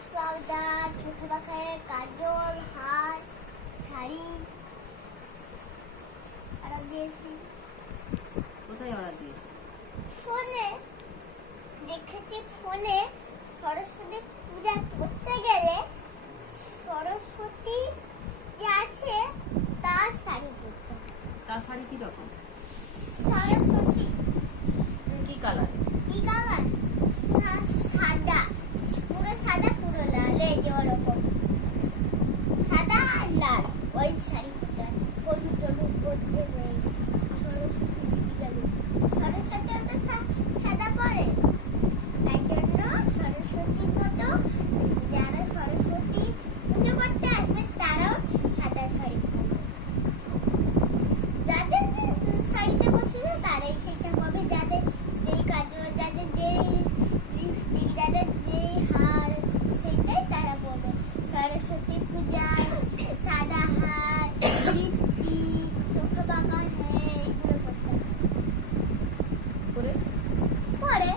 Lips powder, চোখে মাখায় কাজল, হার, sari order দিয়েছি। কোথায় অর্ডার দিয়েছো? ফোনে দেখেছি, ফোনে সরস্বতী পূজা করতে গেলে সরস্বতী যে আছে তার শাড়ি পরতে হয়। তার শাড়ি কি রকম? সরস্বতী কি কালার? কি কালার? সাদা, পুরো সাদা, পুরো লাল, এই যে ওরকম সাদা আর লাল, ওই শাড়ি পরতে হয়। হলুদ টলুদ করছে নেই। সরস্বতী গেলে সরস্বতীও তো সাদা পরে, তাই জন্য সরস্বতীর মতো যারা সরস্বতী পুজো করতে আসবে তারাও সাদা শাড়ি পরবে। যাদের শাড়িটা পছন্দ তারাই সেটা পরবে, যাদের যেই কাজল, যাদের যেই লিপস্টিক, যাদের যেই হার সেটাই তারা পরবে। সরস্বতী পূজায় সাদা হার, লিপস্টিক, চোখে বাঁকা, এগুলো পরতে হয়। করে পরে